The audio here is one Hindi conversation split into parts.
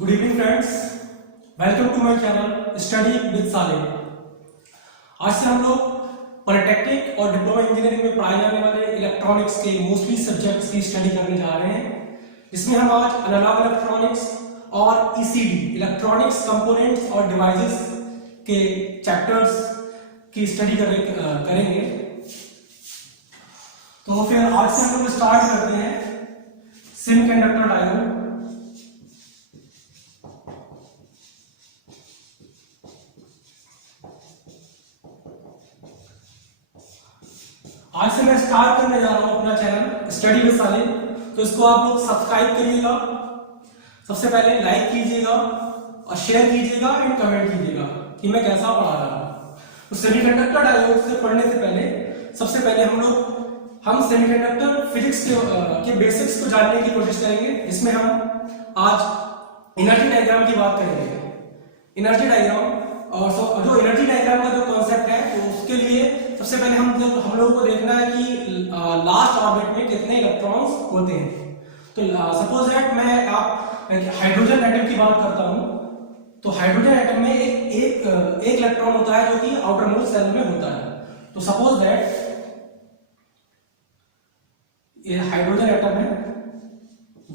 Good evening friends, welcome to my channel study with Salim. आज से हम लोग पॉलिटेक्निक और डिप्लोमा इंजीनियरिंग में पढ़ाए जाने वाले इलेक्ट्रॉनिक्स के मोस्टली सब्जेक्ट्स की स्टडी करने जा रहे हैं। इसमें हम आज एनालॉग इलेक्ट्रॉनिक्स और ईसीडी इलेक्ट्रॉनिक्स कंपोनेंट्स और डिवाइसेस के चैप्टर्स की स्टडी करेंगे। तो फिर आज से हम लोग स्टार्ट करते हैं सेमीकंडक्टर डायोड। आज से मैं स्टार्ट करने जा रहा हूं अपना चैनल स्टडी विद सालिम। तो इसको आप लोग सब्सक्राइब करिएगा, सबसे पहले लाइक कीजिएगा और शेयर कीजिएगा एंड कमेंट कीजिएगा कि मैं कैसा पढ़ा रहा हूं। तो सेमीकंडक्टर डायोड से पढ़ने से पहले सबसे पहले हम सेमीकंडक्टर फिजिक्स के बेसिक्स को जानने की कोशिश करेंगे। इसमें हम आज एनर्जी डायग्राम की बात करेंगे। एनर्जी डायग्राम और जो एनर्जी डायग्राम का जो कॉन्सेप्ट है तो उसके लिए सबसे पहले हम लोगों को देखना है कि लास्ट ऑर्बिट में कितने इलेक्ट्रॉन्स होते हैं। तो सपोज दैट मैं हाइड्रोजन एटम की बात करता हूं, तो हाइड्रोजन एटम में एक इलेक्ट्रॉन होता है जो कि आउटर मोस्ट सेल में होता है। तो सपोज दैट ये हाइड्रोजन एटम है,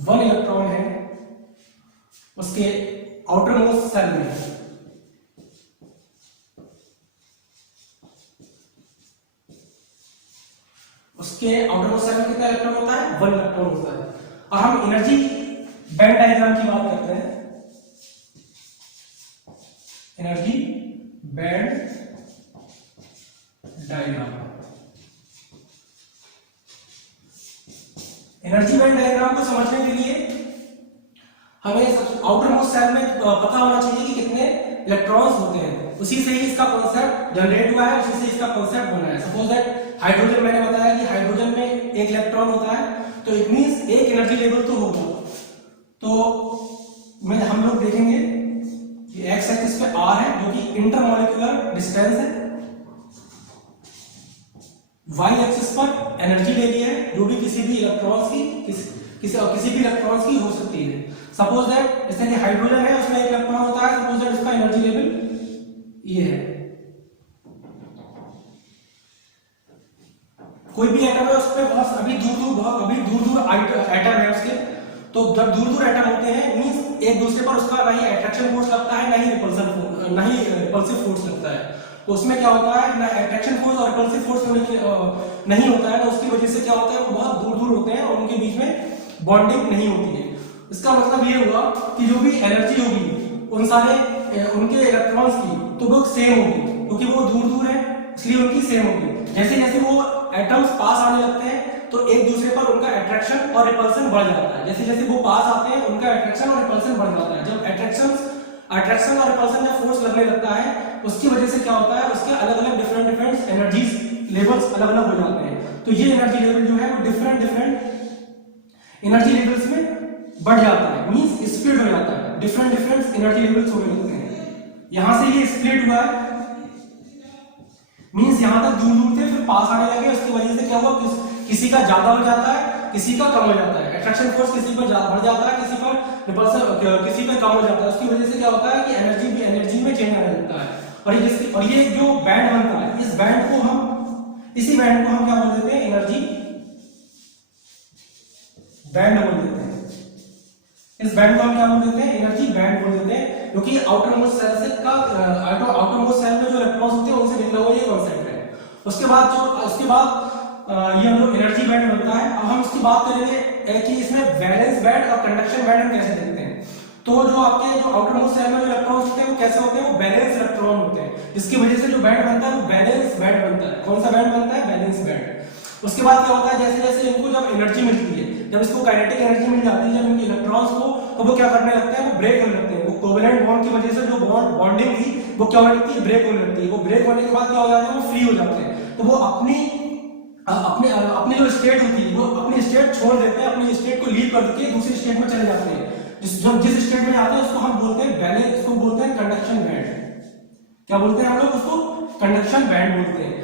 1 इलेक्ट्रॉन है उसके आउटर मोस्ट सेल में। उसके आउटर मोस्ट सेल में कितना इलेक्ट्रॉन होता है? 1 इलेक्ट्रॉन होता है। और हम एनर्जी बैंड डायग्राम की बात करते हैं। Energy band diagram, energy band diagram को समझने के लिए हमें आउटर मोस्ट सेल में पता होना चाहिए कि कितने इलेक्ट्रॉन्स होते हैं। उसी से ही इसका कॉन्सेप्ट जनरेट हुआ है, उसी से इसका कॉन्सेप्ट बना है। सपोज दैट हाइड्रोजन, मैंने बताया कि हाइड्रोजन में 1 इलेक्ट्रॉन होता है, तो इट मींस एक एनर्जी लेवल तो होगा। तो हम लोग देखेंगे कि एक्स एक्सिस पे आर है जो कि इंटरमॉलिक्यूलर डिस्टेंस है, वाई एक्सिस पर एनर्जी ले ली है जो भी किसी भी इलेक्ट्रॉन्स की किसी भी इलेक्ट्रॉन्स की हो सकती है। सपोज दैट जैसे कि हाइड्रोजन है, उसमें 1 इलेक्ट्रॉन होता है, सपोज दैट उसका एनर्जी लेवल ये है। कोई भी एटम है उस पे बहुत अभी दूर दूर एटम है उसके। तो जब दूर दूर एटम होते हैं मींस एक दूसरे पर उसका ना ही अट्रैक्शन फोर्स लगता है ना ही रिपल्सिव फोर्स लगता है। तो उसमें क्या होता है, ना अट्रैक्शन फोर्स और रिपल्सिव फोर्स नहीं होता है। तो उसकी वजह से क्या होता है, वो बहुत दूर दूर होते हैं और उनके बीच में बॉन्डिंग नहीं होती है। इसका मतलब ये हुआ कि जो भी एनर्जी होगी उन सारे उनके इलेक्ट्रॉन्स की तो वो सेम होगी, क्योंकि वो दूर दूर है इसलिए उनकी सेम होगी। जैसे जैसे वो एटम्स पास आने लगते हैं तो एक दूसरे पर उनका अट्रैक्शन और रिपल्सन बढ़ जाता है। जैसे जैसे वो पास आते हैं उनका अट्रैक्शन और रिपल्सन बढ़ जाता है। जब अट्रैक्शन और रिपल्सन जब फोर्स लगने लगता है उसकी वजह से क्या होता है, उसके अलग अलग डिफरेंट एनर्जीज लेवल्स अलग अलग हो जाते हैं। तो ये एनर्जी लेवल जो है वो डिफरेंट एनर्जी लेवल्स में बढ़ जाता है, मींस स्प्लिट हो जाता है, डिफरेंट एनर्जी लेवल्स होने लगते हैं। यहां से ये स्प्लिट हुआ है, मींस यहां तक दूर दूर थे फिर पास आने लगे। उसकी वजह से क्या हुआ, किसी का ज्यादा हो जाता है, किसी का कम हो जाता है। अट्रैक्शन फोर्स किसी पर बढ़ जाता है, किसी पर रिपल्सन किसी पर कम हो जाता है। उसकी वजह से क्या होता है कि एनर्जी में चेंज आने लगता है। और ये जो बैंड बनता है, इसी बैंड को हम क्या बोल देते हैं, एनर्जी बैंड बोल देते हैं। इस बैंड को हम क्या बोल देते हैं, एनर्जी बैंड बोल देते हैं, क्योंकि आउटर मोस्ट सेल में जो इलेक्ट्रॉन्स होते हैं उनसे निकला हुआ ये कांसेप्ट है। उसके बाद ये हम लोग एनर्जी बैंड बनता है। अब हम इसकी बात करेंगे कि इसमें वैलेंस बैंड और कंडक्शन बैंड हम कैसे देखते हैं। तो जो आउटर मोस्ट सेल में जो इलेक्ट्रॉन्स होते हैं वो कैसे होते हैं, वो बैलेंस इलेक्ट्रॉन होते हैं, जिसकी वजह से जो बैंड बनता है वो बैलेंस बैंड बनता है। कौन सा बैंड बनता है, बैलेंस बैंड। उसके बाद क्या होता है, जैसे जैसे इनको जब एनर्जी मिलती है, जब इसको काइनेटिक एनर्जी मिल जाती है जब इनके इलेक्ट्रॉन्स को, तो वो क्या करने लगते हैं, वो ब्रेक होने लगते हैं। वो कोवेलेंट बॉन्ड की वजह से जो बॉन्डिंग थी वो क्या होने लगती है, ब्रेक होने लगती है। वो ब्रेक होने के बाद क्या हो जाते हैं, वो फ्री हो जाते हैं। तो वो अपनी जो स्टेट होती है वो अपनी स्टेट छोड़ देते हैं, अपनी स्टेट को लीव करके दूसरी स्टेट में चले जाते हैं। जिस स्टेट में जाते हैं उसको हम बोलते हैं बैलेंस, उसको बोलते हैं कंडक्शन बैंड। क्या बोलते हैं हम लोग उसको, कंडक्शन बैंड बोलते हैं।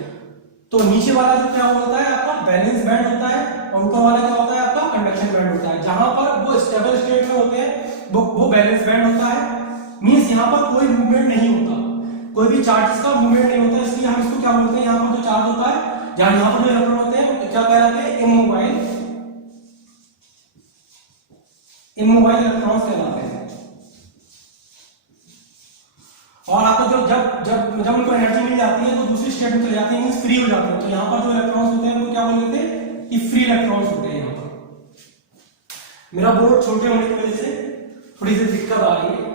तो नीचे वाला जो क्या होता है आपका बैलेंस बैंड होता है, और ऊपर वाला क्या होता है आपका कंडक्शन बैंड होता है। जहां पर वो स्टेबल स्टेट में होते हैं वो बैलेंस बैंड होता है, मींस यहाँ पर कोई मूवमेंट नहीं होता, कोई भी चार्जेस का मूवमेंट नहीं होता, इसलिए हम इसको क्या बोलते हैं, यहाँ पर जो चार्ज होता है, जहां यहाँ पर जो इलेक्ट्रॉन होते हैं वो क्या कहलाते हैं, इमोबाइल इलेक्ट्रॉन्स कहलाते हैं। और आपको जो जब जब जब उनको एनर्जी मिल जाती है तो दूसरी स्टेट में चले जाते हैं, मींस फ्री हो जाते हैं। तो यहाँ पर जो इलेक्ट्रॉन्स होते हैं उनको क्या बोलते हैं कि फ्री इलेक्ट्रॉन्स होते हैं। यहाँ पर मेरा बोर्ड छोटे होने की वजह से थोड़ी सी दिक्कत आ रही है।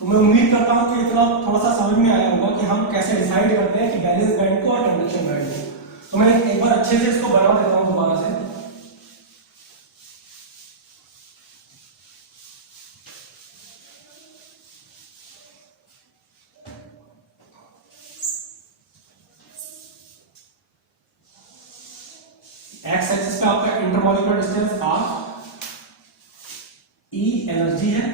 तो मैं उम्मीद करता हूं कि इतना थोड़ा सा समझ में आया होगा कि हम कैसे डिसाइड करते हैं कि बैलेंस बैंड को और कंडक्शन बैंड को। तो मैं एक बार अच्छे से इसको बना देता हूं दोबारा से। एक्स एक्सिस पे आपका intermolecular distance R, E energy है।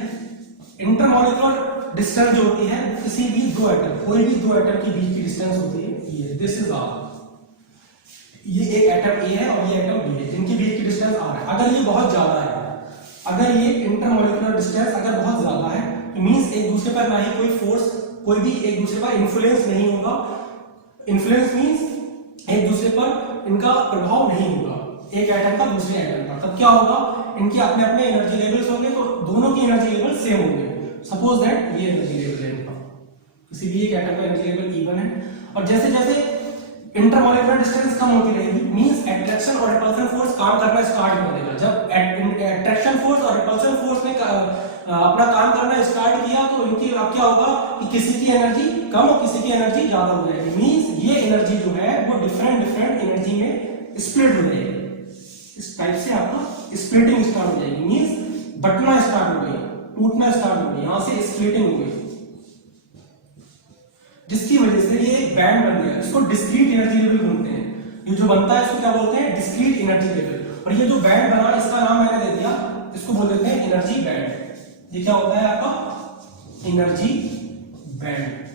इंटरमॉलिक्यूलर डिस्टेंस जो होती है किसी भी दो एटम, कोई भी दो एटम के बीच की डिस्टेंस होती है, ये दिस इज आर। ये एक एटम ए है और ये एटम बी है, जिनके बीच की डिस्टेंस आर है। अगर ये बहुत ज्यादा है, अगर ये इंटरमॉलिक्यूलर डिस्टेंस अगर बहुत ज्यादा है, तो मींस एक दूसरे पर ना ही कोई फोर्स, कोई भी एक दूसरे पर इन्फ्लुएंस नहीं होगा। इन्फ्लुएंस मींस एक दूसरे पर इनका प्रभाव नहीं होगा, एक एटम का दूसरे एटम पर। तब क्या होगा, इनके अपने अपने एनर्जी लेवल्स होंगे, तो दोनों की एनर्जी लेवल सेम होंगे। सपोज दैट ये एनर्जी लेवल है इनका, किसी भी एक एटम का एनर्जी लेवल इवन है। और जैसे जैसे इंटरमॉलिक्यूलर डिस्टेंस कम होती रहेगी, मींस अट्रैक्शन और रिपल्सन फोर्स काम करना स्टार्ट कर देगा। जब अट्रैक्शन फोर्स और रिपल्सन फोर्स ने अपना काम करना स्टार्ट किया, तो इनकी अब क्या होगा कि किसी की एनर्जी कम और किसी की एनर्जी ज्यादा हो जाएगी। मींस ये एनर्जी जो है वो डिफरेंट डिफरेंट एनर्जी में स्प्लिट हो जाएगी। इस टाइप से आपका स्प्लिटिंग स्टार्ट हो जाएगी, मींस बटना स्टार्ट हो गई, टूटना स्टार्ट हो गई, यहां से स्प्लिटिंग हो गई, जिसकी वजह से ये एक बैंड बन गया। इसको डिस्क्रीट एनर्जी लेवल बोलते हैं। ये जो बनता है इसको क्या बोलते हैं, डिस्क्रीट एनर्जी लेवल। और ये जो बैंड बना इसका नाम मैंने दे दिया, इसको बोल देते हैं एनर्जी बैंड। ये क्या होता है आपका एनर्जी बैंड।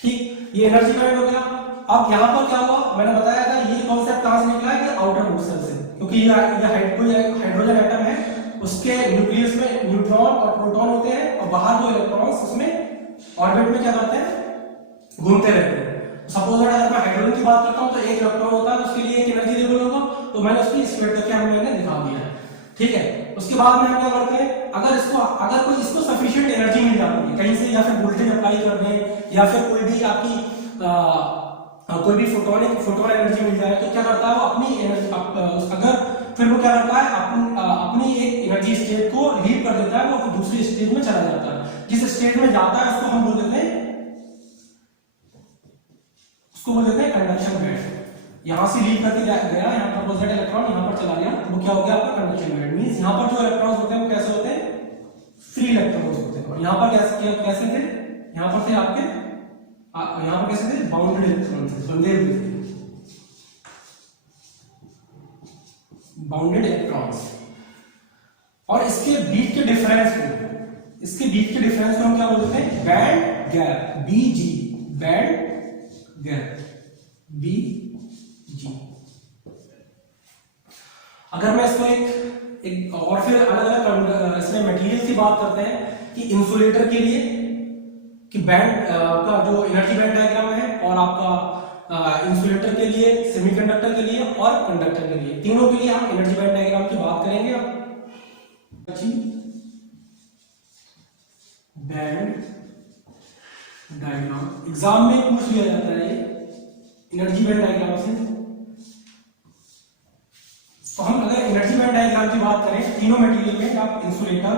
ठीक, ये एनर्जी बैंड हो गया। अब यहां पर क्या हुआ, मैंने बताया था ये कॉन्सेप्ट कहां से निकला है, आउटर मोशन से, क्योंकि ये हाइड्रोजन एटम है, उसके न्यूक्लियस में न्यूट्रॉन और प्रोटॉन होते हैं, और बाहर जो इलेक्ट्रॉन्स उसमें ऑर्बिट में क्या करते हैं, घूमते रहते हैं। सपोज दैट अगर मैं हाइड्रोजन की बात करता हूं तो एक इलेक्ट्रॉन होता है, तो उसके लिए एक एनर्जी लेवल होगा, तो मैंने उसकी स्प्लिट करके मैंने दिखा दिया है। ठीक है, उसके बाद में हम क्या करते हैं, अगर कोई इसको सफिशिएंट एनर्जी मिल जाती है कहीं से, या फिर वोल्टेज अप्लाई कर दें, या फिर कोई भी आपकी कोई भी फोटोन एनर्जी मिल जाए, तो क्या करता है वो अपनी एनर्जी, अगर फिर वो क्या करता है अपनी एक एनर्जी स्टेट को लीव कर देता है, वो दूसरी स्टेट में चला जाता है। जिस स्टेट में जाता है उसको हम बोल देते हैं कंडक्शन बैंड। यहां से लीव करके गया, यहाँ पर पॉजिटिव इलेक्ट्रॉन यहाँ पर चला गया, तो वो क्या हो गया आपका कंडक्शन बैंड। मींस यहाँ पर जो इलेक्ट्रॉन्स होते हैं वो कैसे होते हैं, फ्री इलेक्ट्रॉन्स होते हैं। और यहाँ पर कैसे थे, यहाँ पर थे आपके, यहाँ पर कैसे थे, बाउंडेड इलेक्ट्रॉन्स, बंधे हुए थे, बाउंडेड इलेक्ट्रॉन्स। और इसके बीच के डिफरेंस को हम क्या बोलते हैं, बैंड गैप, बीजी, बैंड गैप, बीजी। अगर मैं इसको एक और फिर अलग अलग इसमें मटेरियल की बात करते हैं कि इंसुलेटर के लिए कि बैंड का जो एनर्जी बैंड डायग्राम है, और आपका इंसुलेटर के लिए, सेमीकंडक्टर के लिए और कंडक्टर के लिए, तीनों के लिए हम एनर्जी बैंड डायग्राम की बात करेंगे। बैंड डायग्राम एग्जाम में पूछ लिया जाता है एनर्जी बैंड डायग्राम से। तो हम अगर एनर्जी बैंड डायग्राम की बात करें तीनों मटेरियल में, आप इंसुलेटर,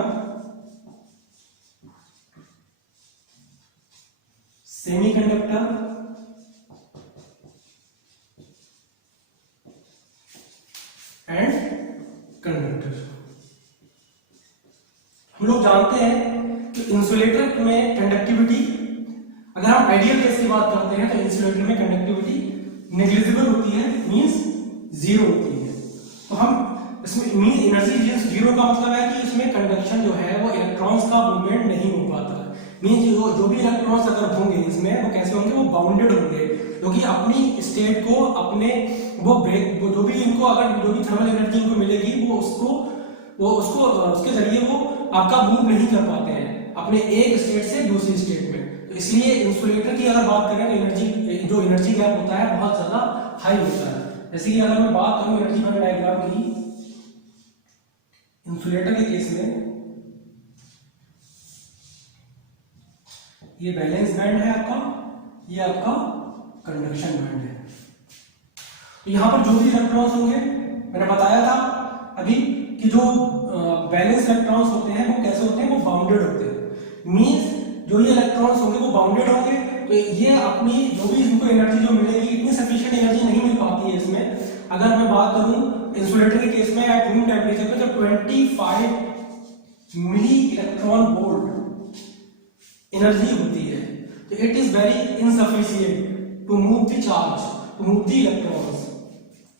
सेमीकंडक्टर एंड कंडक्टर। हम लोग जानते हैं कि इंसुलेटर में कंडक्टिविटी, अगर हम आइडियल केस की बात करते हैं तो इंसुलेटर में कंडक्टिविटी नेग्लिजिबल होती है, मींस जीरो होती है। तो हम इसमें मीन एनर्जी जीरो का मतलब है कि इसमें कंडक्शन जो है वो इलेक्ट्रॉन्स का मूवमेंट नहीं हो पाता। मीन जो भी इलेक्ट्रॉन्स अगर होंगे इसमें वो कैसे होंगे, वो बाउंडेड होंगे, क्योंकि अपनी स्टेट को अपने वो ब्रेक जो भी इनको अगर जो भी थर्मल एनर्जी इनको मिलेगी वो उसको उसके जरिए वो आपका मूव नहीं कर पाते हैं अपने एक स्टेट से दूसरी स्टेट में। तो इसलिए इंसुलेटर की अगर बात करें तो एनर्जी गैप होता है बहुत ज्यादा हाई होता है। जैसे कि अगर मैं बात करूं एनर्जी बैंड डायग्राम की, इंसुलेटर के केस में ये बैलेंस बैंड है आपका, ये आपका कंडक्शन बैंड है। तो यहां पर जो भी इलेक्ट्रॉन्स होंगे, मैंने बताया था अभी कि जो बैलेंस इलेक्ट्रॉन्स होते हैं वो कैसे होते हैं, वो बाउंडेड होते हैं। मींस जो ये इलेक्ट्रॉन्स होंगे वो बाउंडेड होंगे, तो ये अपनी जो भी इनको एनर्जी जो मिलेगी इतनी सफिशिएंट एनर्जी नहीं मिल पाती है इसमें। अगर मैं बात करूं इंसुलेटर के केस में एट रूम टेम्परेचर पे तो 25 मिली इलेक्ट्रॉन वोल्ट एनर्जी होती है, तो it is very insufficient to move the charge, to move the electrons.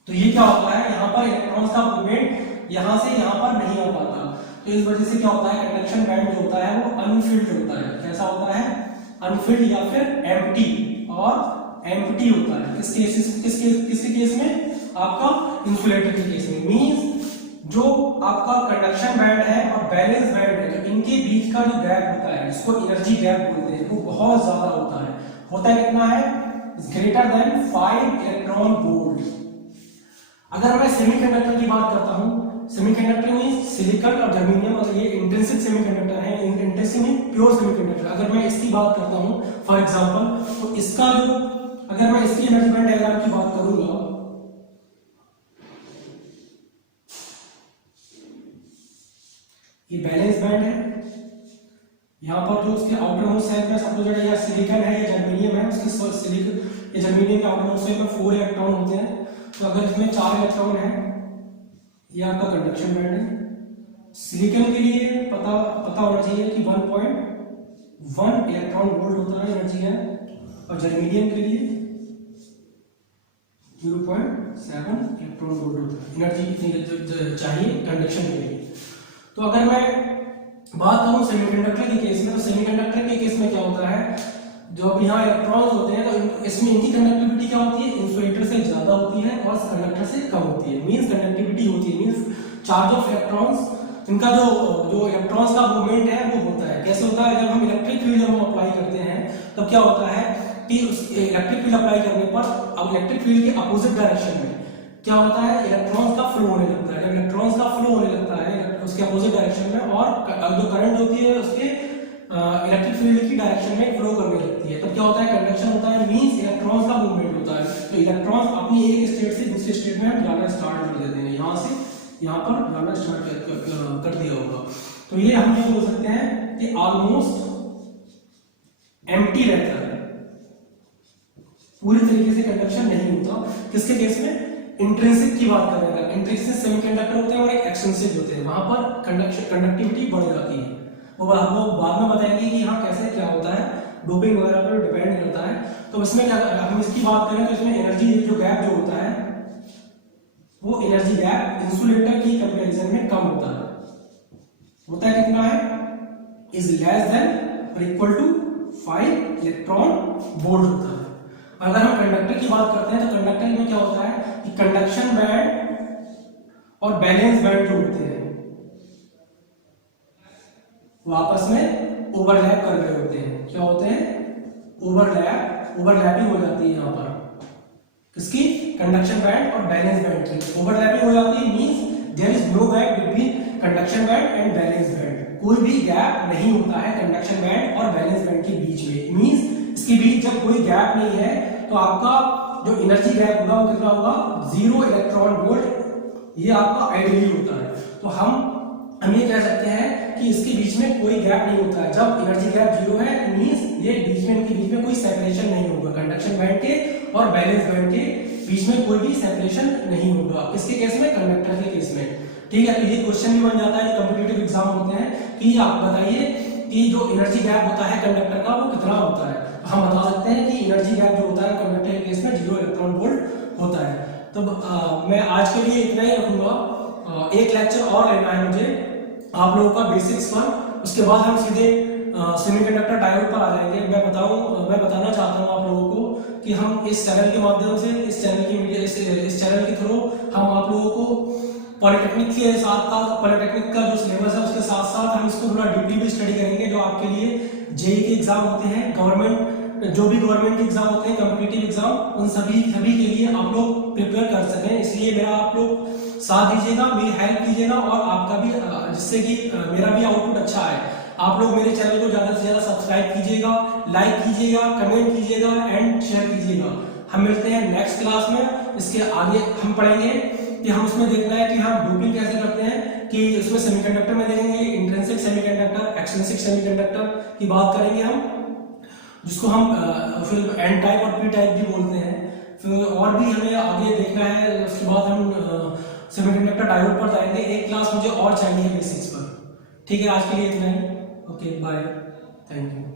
तो ये क्या होता है, यहाँ पर इलेक्ट्रॉन्स का मूवमेंट यहाँ से यहाँ पर नहीं हो पाता। तो इस वजह से क्या होता है, कंडक्शन बैंड जो होता है वो अनफिल्ड होता है। कैसा होता है, अनफिल्ड या फिर एम्प्टी और एम्प्टी होता है। किसके केस में, आपका इंसुलेटर के केस में। मींस जो आपका कंडक्शन बैंड है और बैलेंस बैंड है, तो इनके बीच का जो गैप होता है जिसको एनर्जी गैप बोलते हैं, वो बहुत ज्यादा होता है कितना है, ग्रेटर देन 5 इलेक्ट्रॉन वोल्ट। अगर मैं सेमीकंडक्टर की बात करता हूं, सेमीकंडक्टर मींस सिलिकॉन और जर्मेनियम, अगर ये इंट्रिंसिक सेमीकंडक्टर है, इंट्रिंसिक मीन प्योर सेमीकंडक्टर, अगर मैं इसकी बात करता हूं फॉर एग्जांपल, तो इसका जो अगर मैं इसकी एनर्जी बैंड डायग्राम की बात करूंगा, ये बैलेंस बैंड है। यहाँ पर जो उसके आउटर मोस्ट साइड में सपोज या सिलिकॉन है या जर्मेनियम है, उसके सिलिकॉन या जर्मेनियम के आउटर मोस्ट साइड में 4 इलेक्ट्रॉन होते हैं। तो अगर इसमें 4 इलेक्ट्रॉन है, ये आपका कंडक्शन बैंड है। सिलिकॉन के लिए पता होना चाहिए कि 1.1 इलेक्ट्रॉन वोल्ट होता है एनर्जी है, और जर्मेनियम के लिए 0.7 इलेक्ट्रॉन वोल्ट होता है एनर्जी इतनी चाहिए कंडक्शन के लिए। तो अगर मैं बात करूं सेमीकंडक्टर के केस में, तो सेमीकंडक्टर के केस में क्या होता है, जो अब यहाँ इलेक्ट्रॉन्स होते हैं तो इसमें इनकी कंडक्टिविटी क्या होती है, इंसुलेटर से ज्यादा होती है और कंडक्टर से कम होती है। मींस कंडक्टिविटी होती है, मींस चार्ज ऑफ इलेक्ट्रॉन्स, इनका जो इलेक्ट्रॉन्स का मूवमेंट है वो होता है। कैसे होता है, जब हम इलेक्ट्रिक फील्ड जब हम अप्लाई करते हैं तब क्या होता है कि उस इलेक्ट्रिक फील्ड अप्लाई करने पर अब इलेक्ट्रिक फील्ड के अपोजिट डायरेक्शन में क्या होता है, इलेक्ट्रॉन्स का फ्लो होने लगता है। जब इलेक्ट्रॉन्स का फ्लो होने लगता है उसके अपोजिट डायरेक्शन में, और जो करंट होती है उसके इलेक्ट्रिक फील्ड की डायरेक्शन में फ्लो करने लगती है, तब क्या होता है, कंडक्शन होता है। मींस इलेक्ट्रॉन्स का मूवमेंट होता है। तो इलेक्ट्रॉन्स अपनी एक स्टेट से दूसरे स्टेट में जाना स्टार्ट कर देते हैं, यहाँ से यहाँ पर जाना स्टार्ट कर दिया होगा। तो ये हम ये बोल सकते हैं कि ऑलमोस्ट एम्प्टी रहता है, पूरी तरीके से कंडक्शन नहीं होता। किसके केस में, इंट्रिंसिक की बात कर रहे हैं। इंट्रिंसिक सेमीकंडक्टर होते हैं और एक एक्सट्रिंसिक होते हैं, वहां पर कंडक्टिविटी बढ़ जाती है। वो बाद में बताएंगे कि हाँ कैसे क्या होता है, डोपिंग वगैरह पर डिपेंड करता है। तो इसमें क्या, हम इसकी बात करें तो इसमें एनर्जी जो गैप जो होता है वो एनर्जी गैप इंसुलेटर की कंपैरिजन में कम होता है कितना है, इज लेस देन और इक्वल टू 5 इलेक्ट्रॉन वोल्ट होता है। अगर हम कंडक्टर की बात करते हैं तो कंडक्टर में क्या होता है कि कंडक्शन बैंड और बैलेंस बैंड जो होते हैं वो आपस में ओवरलैप कर रहे होते हैं। क्या होते हैं, ओवरलैपिंग हो जाती है यहाँ पर किसकी, कंडक्शन बैंड और बैलेंस बैंड की ओवरलैपिंग हो जाती है। Means there is no gap between conduction band and balance band, कोई भी गैप नहीं होता है कंडक्शन बैंड और बैलेंस बैंड के बीच में। मींस इसके बीच जब कोई गैप नहीं है तो आपका जो एनर्जी गैप होगा वो कितना होगा, 0 इलेक्ट्रॉन वोल्ट, ये आपका आइडियली होता है। तो हम ये कह सकते हैं कि इसके बीच में कोई गैप नहीं होता है। जब एनर्जी गैप 0 है मींस ये इनके बीच में कोई सेपरेशन नहीं होगा, कंडक्शन बैंड के और बैलेंस बैंड के बीच में कोई भी सेपरेशन नहीं होगा। किसके केस में, कंडक्टर के केस में। ठीक है, तो ये क्वेश्चन भी बन जाता है, कॉम्पिटिटिव एग्जाम होते हैं कि आप बताइए कि जो एनर्जी गैप होता है कंडक्टर का वो कितना होता है। हम बता सकते हैं कि एनर्जी गैप जो होता है कंडक्टर के केस में 0 इलेक्ट्रॉन वोल्ट होता है। तो मैं आज के लिए इतना ही रखूंगा, एक लेक्चर और लेना है मुझे आप लोगों का बेसिक्स पर, उसके बाद हम सीधे सेमीकंडक्टर डायोड पर आ जाएंगे। मैं बताना चाहता हूँ आप लोगों को कि हम इस चैनल के माध्यम से, इस चैनल के थ्रू हम आप लोगों को पॉलिटेक्निक के साथ साथ, पॉलिटेक्निक का जो सिलेबस है उसके साथ साथ हम इसको थोड़ा डीपली भी स्टडी करेंगे, जो आपके लिए जेईई के एग्जाम होते हैं, गवर्नमेंट जो भी गवर्नमेंट के एग्जाम होते हैं, कॉम्पिटिटिव एग्जाम, उन सभी के लिए आप लोग प्रिपेयर कर सकें। इसलिए मेरा आप लोग साथ दीजिएगा, मेरी हेल्प कीजिएगा और आपका भी, जिससे कि मेरा भी आउटपुट अच्छा है। आप लोग मेरे चैनल को ज्यादा से ज्यादा सब्सक्राइब कीजिएगा, लाइक कीजिएगा, कमेंट कीजिएगा एंड शेयर कीजिएगा। हम मिलते हैं नेक्स्ट क्लास में। इसके आगे हम पढ़ेंगे कि हम उसमें देखना है कि हम डोपिंग कैसे करते हैं, कि उसमें सेमीकंडक्टर में देखेंगे इंट्रिंसिक सेमीकंडक्टर, एक्सट्रिंसिक सेमीकंडक्टर की बात करेंगे हम, जिसको हम फिर एन टाइप और पी टाइप भी बोलते हैं। फिर और भी हमें आगे देखना है, उसके बाद हम सेमीकंडक्टर डायोड पर जाएंगे। एक क्लास मुझे और चाहिए बेसिक्स पर। ठीक है, आज के लिए इतना ही। Okay, bye, thank you.